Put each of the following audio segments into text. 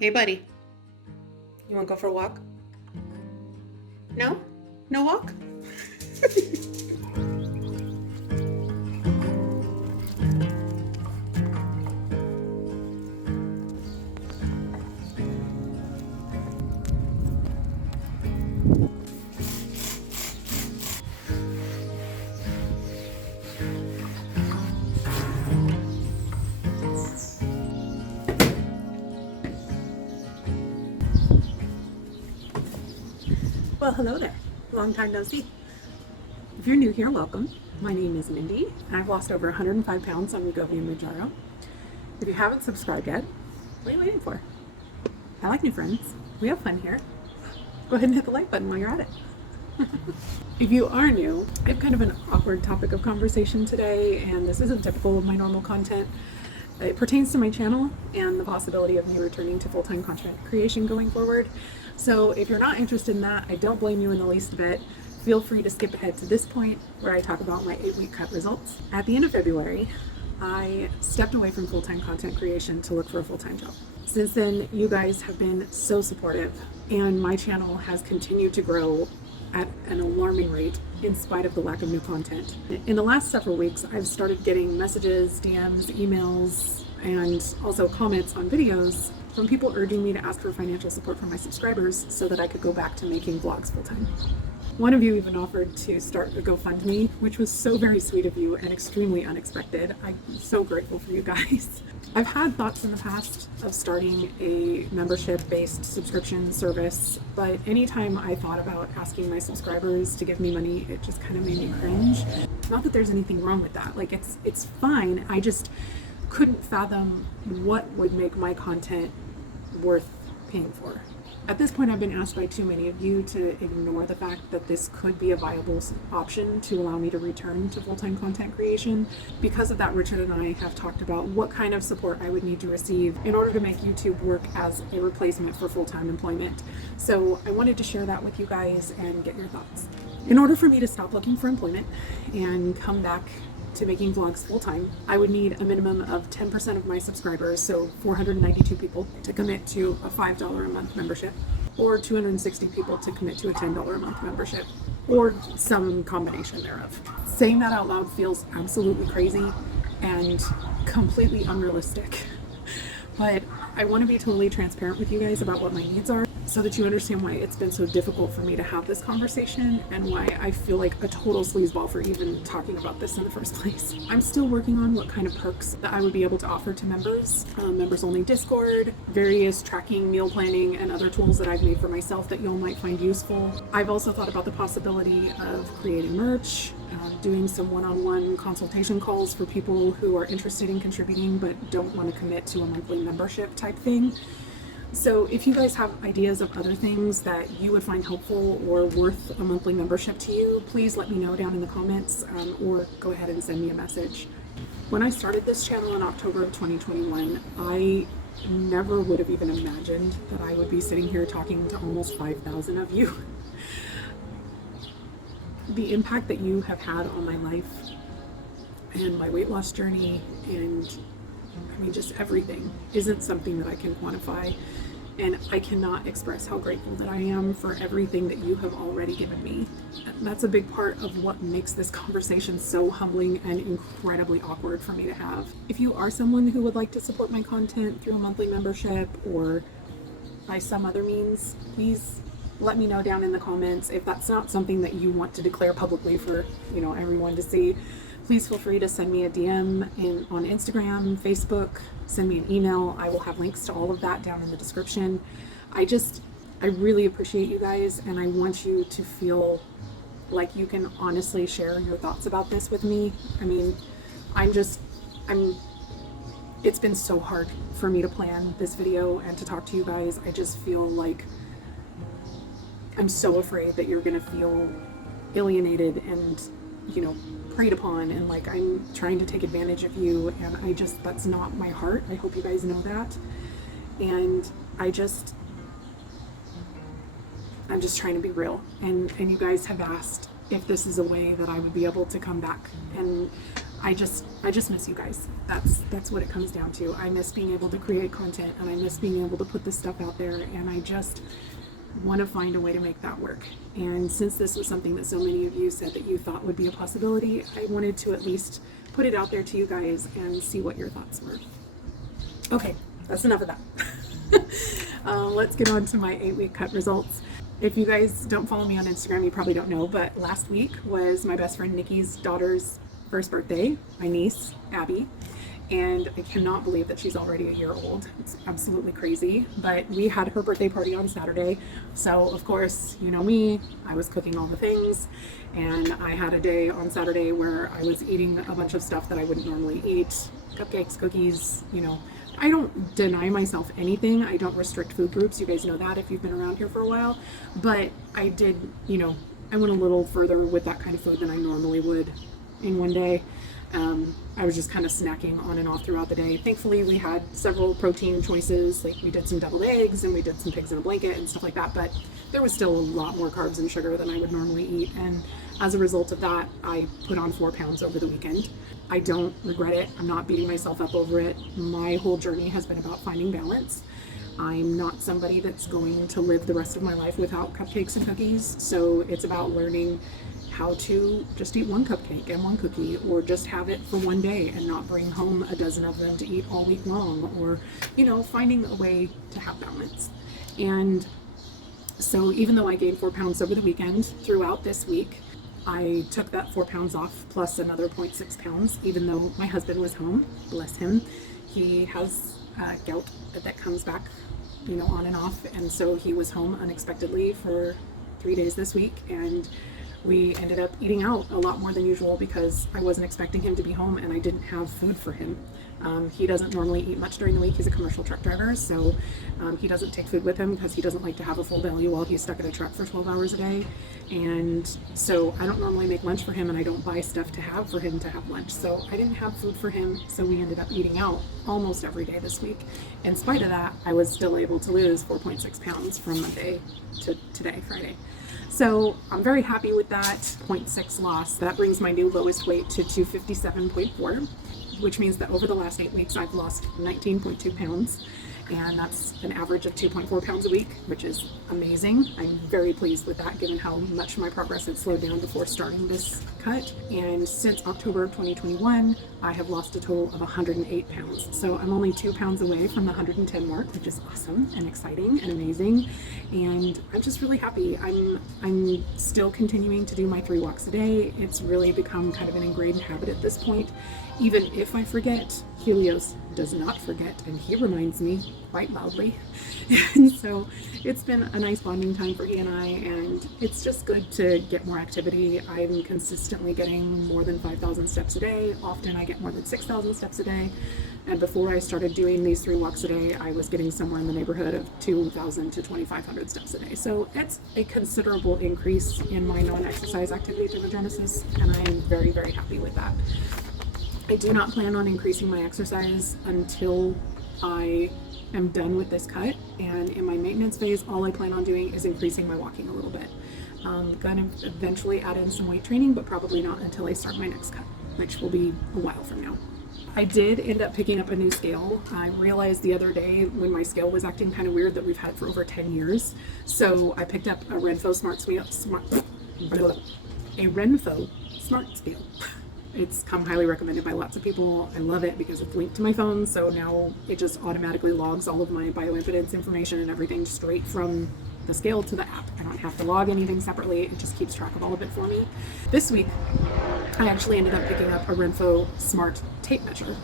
Hey, buddy. You want to go for a walk? No? No walk? Well, hello there. Long time no see. If you're new here, welcome. My name is Mindy, and I've lost over 105 pounds on Wegovy and Mounjaro. If you haven't subscribed yet, what are you waiting for? I like new friends. We have fun here. Go ahead and hit the like button while you're at it. If you are new, I have kind of an awkward topic of conversation today, and this isn't typical of my normal content. It pertains to my channel and the possibility of me returning to full-time content creation going forward. So if you're not interested in that, I don't blame you in the least bit. Feel free to skip ahead to this point where I talk about my 8-week cut results. At the end of February, I stepped away from full-time content creation to look for a full-time job. Since then, you guys have been so supportive, and my channel has continued to grow at an alarming rate in spite of the lack of new content. In the last several weeks, I've started getting messages, DMs, emails, and also comments on videos from people urging me to ask for financial support from my subscribers so that I could go back to making vlogs full-time. One of you even offered to start a GoFundMe, which was so very sweet of you and extremely unexpected. I'm so grateful for you guys. I've had thoughts in the past of starting a membership-based subscription service, but anytime I thought about asking my subscribers to give me money, it just kind of made me cringe. Not that there's anything wrong with that. Like, it's fine. I just couldn't fathom what would make my content worth paying for. At this point, I've been asked by too many of you to ignore the fact that this could be a viable option to allow me to return to full-time content creation. Because of that, Richard and I have talked about what kind of support I would need to receive in order to make YouTube work as a replacement for full-time employment. So I wanted to share that with you guys and get your thoughts. In order for me to stop looking for employment and come back to making vlogs full-time, I would need a minimum of 10% of my subscribers, so 492 people, to commit to a $5 a month membership, or 260 people to commit to a $10 a month membership, or some combination thereof. Saying that out loud feels absolutely crazy and completely unrealistic. But I want to be totally transparent with you guys about what my needs are so that you understand why it's been so difficult for me to have this conversation and why I feel like a total sleazeball for even talking about this in the first place. I'm still working on what kind of perks that I would be able to offer to members, members only Discord, various tracking, meal planning, and other tools that I've made for myself that y'all might find useful. I've also thought about the possibility of creating merch, doing some one-on-one consultation calls for people who are interested in contributing but don't want to commit to a monthly membership type thing. So if you guys have ideas of other things that you would find helpful or worth a monthly membership to you, please let me know down in the comments, or go ahead and send me a message. When I started this channel in October of 2021, I never would have even imagined that I would be sitting here talking to almost 5,000 of you. The impact that you have had on my life and my weight loss journey, and I mean just everything, isn't something that I can quantify, and I cannot express how grateful that I am for everything that you have already given me. That's a big part of what makes this conversation so humbling and incredibly awkward for me to have. If you are someone who would like to support my content through a monthly membership or by some other means, please let me know down in the comments. If that's not something that you want to declare publicly for, everyone to see, please feel free to send me a DM on Instagram, Facebook, send me an email. I will have links to all of that down in the description. I really appreciate you guys, and I want you to feel like you can honestly share your thoughts about this with me. I mean, it's been so hard for me to plan this video and to talk to you guys. I just feel like I'm so afraid that you're gonna feel alienated and, preyed upon, and like I'm trying to take advantage of you, and that's not my heart. I hope you guys know that. And I'm just trying to be real, and you guys have asked if this is a way that I would be able to come back and I just miss you guys. That's what it comes down to. I miss being able to create content, and I miss being able to put this stuff out there, and I just want to find a way to make that work. And since this was something that so many of you said that you thought would be a possibility, I wanted to at least put it out there to you guys and see what your thoughts were. Okay, that's enough of that. Let's get on to my 8-week cut results. If you guys don't follow me on Instagram, you probably don't know, but last week was my best friend Nikki's daughter's first birthday, my niece, Abby. And I cannot believe that she's already a year old. It's absolutely crazy. But we had her birthday party on Saturday. So of course, you know me, I was cooking all the things. And I had a day on Saturday where I was eating a bunch of stuff that I wouldn't normally eat. Cupcakes, cookies, you know. I don't deny myself anything. I don't restrict food groups. You guys know that if you've been around here for a while. But I did, you know, I went a little further with that kind of food than I normally would in one day. I was just kind of snacking on and off throughout the day. Thankfully, we had several protein choices, like we did some deviled eggs and we did some pigs in a blanket and stuff like that, but there was still a lot more carbs and sugar than I would normally eat. And as a result of that, I put on 4 pounds over the weekend. I don't regret it. I'm not beating myself up over it. My whole journey has been about finding balance. I'm not somebody that's going to live the rest of my life without cupcakes and cookies. So it's about learning how to just eat 1 cupcake and 1 cookie, or just have it for one day and not bring home a dozen of them to eat all week long, or, you know, finding a way to have balance. And so even though I gained 4 pounds over the weekend, throughout this week, I took that 4 pounds off plus another 0.6 pounds, even though my husband was home, bless him. He has gout that comes back, you know, on and off. And so he was home unexpectedly for 3 days this week. And we ended up eating out a lot more than usual because I wasn't expecting him to be home and I didn't have food for him. He doesn't normally eat much during the week. He's a commercial truck driver, so he doesn't take food with him because he doesn't like to have a full belly while he's stuck in a truck for 12 hours a day. And so I don't normally make lunch for him, and I don't buy stuff to have for him to have lunch. So I didn't have food for him, so we ended up eating out almost every day this week. In spite of that, I was still able to lose 4.6 pounds from Monday to today, Friday. So I'm very happy with that 0.6 loss. That brings my new lowest weight to 257.4, which means that over the last 8 weeks, I've lost 19.2 pounds. And that's an average of 2.4 pounds a week, which is amazing. I'm very pleased with that, given how much my progress had slowed down before starting this cut. And since October of 2021, I have lost a total of 108 pounds. So I'm only 2 pounds away from the 110 mark, which is awesome and exciting and amazing. And I'm just really happy. I'm still continuing to do my 3 walks a day. It's really become kind of an ingrained habit at this point. Even if I forget, Helios does not forget, and he reminds me quite loudly. And so it's been a nice bonding time for he and I, and it's just good to get more activity. I'm consistently getting more than 5,000 steps a day. Often I get more than 6,000 steps a day. And before I started doing these 3 walks a day, I was getting somewhere in the neighborhood of 2,000 to 2,500 steps a day. So it's a considerable increase in my non-exercise activity thermogenesis, and I am very, very happy with that. I do not plan on increasing my exercise until I am done with this cut, and in my maintenance phase, all I plan on doing is increasing my walking a little bit. I'm gonna eventually add in some weight training, but probably not until I start my next cut, which will be a while from now. I did end up picking up a new scale. I realized the other day when my scale was acting kind of weird that we've had it for over 10 years. So I picked up a Renpho Smart Scale. It's come highly recommended by lots of people. I love it because it's linked to my phone, so now it just automatically logs all of my bioimpedance information and everything straight from the scale to the app. I don't have to log anything separately. It just keeps track of all of it for me. This week, I actually ended up picking up a Renpho Smart Tape Measure.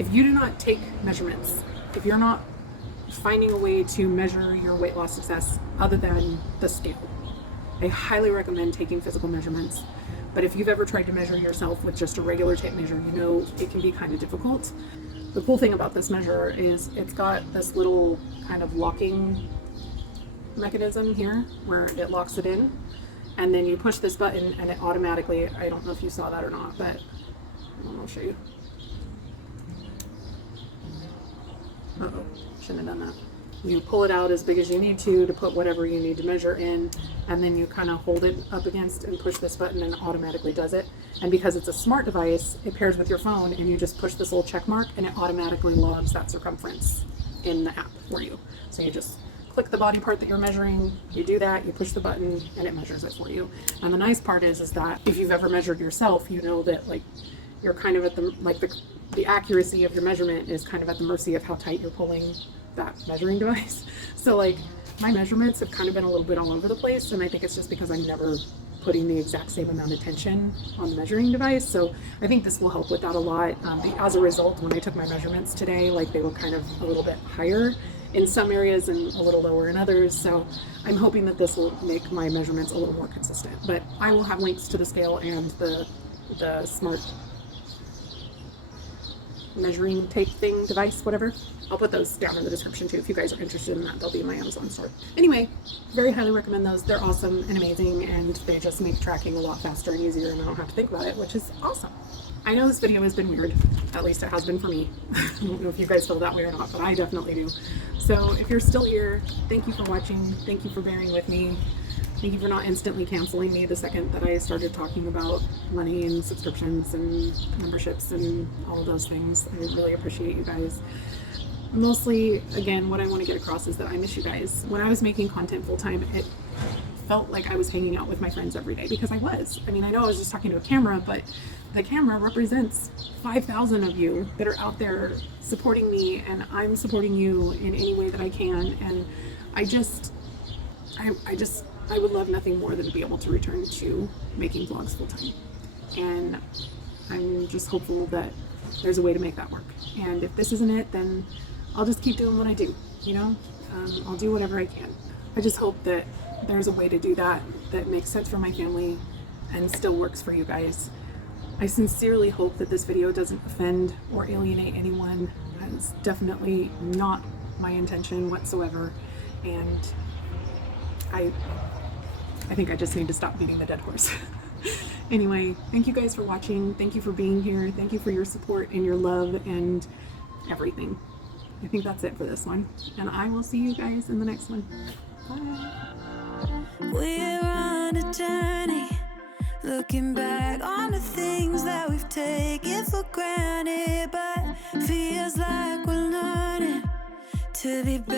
If you do not take measurements, if you're not finding a way to measure your weight loss success other than the scale, I highly recommend taking physical measurements. But if you've ever tried to measure yourself with just a regular tape measure, you know it can be kind of difficult. The cool thing about this measure is it's got this little kind of locking mechanism here where it locks it in, and then you push this button and it automatically, I don't know if you saw that or not, but I'll show you. Uh-oh, shouldn't have done that. You pull it out as big as you need to put whatever you need to measure in, and then you kind of hold it up against and push this button and it automatically does it. And because it's a smart device, it pairs with your phone, and you just push this little check mark and it automatically logs that circumference in the app for you. So you just click the body part that you're measuring, you do that, you push the button, and it measures it for you. And the nice part is that if you've ever measured yourself, you know that like you're kind of at the accuracy of your measurement is kind of at the mercy of how tight you're pulling that measuring device. So like my measurements have kind of been a little bit all over the place, and I think it's just because I'm never putting the exact same amount of tension on the measuring device. So I think this will help with that a lot. As a result, when I took my measurements today, like they were kind of a little bit higher in some areas and a little lower in others. So I'm hoping that this will make my measurements a little more consistent. But I will have links to the scale and the smart measuring tape thing, device, whatever. I'll put those down in the description too. If you guys are interested in that, they'll be in my Amazon store. Anyway, very highly recommend those. They're awesome and amazing, and they just make tracking a lot faster and easier, and I don't have to think about it, which is awesome. I know this video has been weird. At least it has been for me. I don't know if you guys feel that way or not, but I definitely do. So if you're still here, thank you for watching. Thank you for bearing with me. Thank you for not instantly canceling me the second that I started talking about money and subscriptions and memberships and all of those things. I really appreciate you guys. Mostly, again, what I want to get across is that I miss you guys. When I was making content full-time, it felt like I was hanging out with my friends every day, because I was. I mean, I know I was just talking to a camera, but the camera represents 5,000 of you that are out there supporting me, and I'm supporting you in any way that I can. And I would love nothing more than to be able to return to making vlogs full-time. And I'm just hopeful that there's a way to make that work. And if this isn't it, then I'll just keep doing what I do, you know? I'll do whatever I can. I just hope that there's a way to do that that makes sense for my family and still works for you guys. I sincerely hope that this video doesn't offend or alienate anyone. That's definitely not my intention whatsoever. And I think I just need to stop beating the dead horse. Anyway, thank you guys for watching. Thank you for being here. Thank you for your support and your love and everything. I think that's it for this one. And I will see you guys in the next one. Bye. We're on a journey, looking back on the things that we've taken for granted, but feels like we're learning to be better.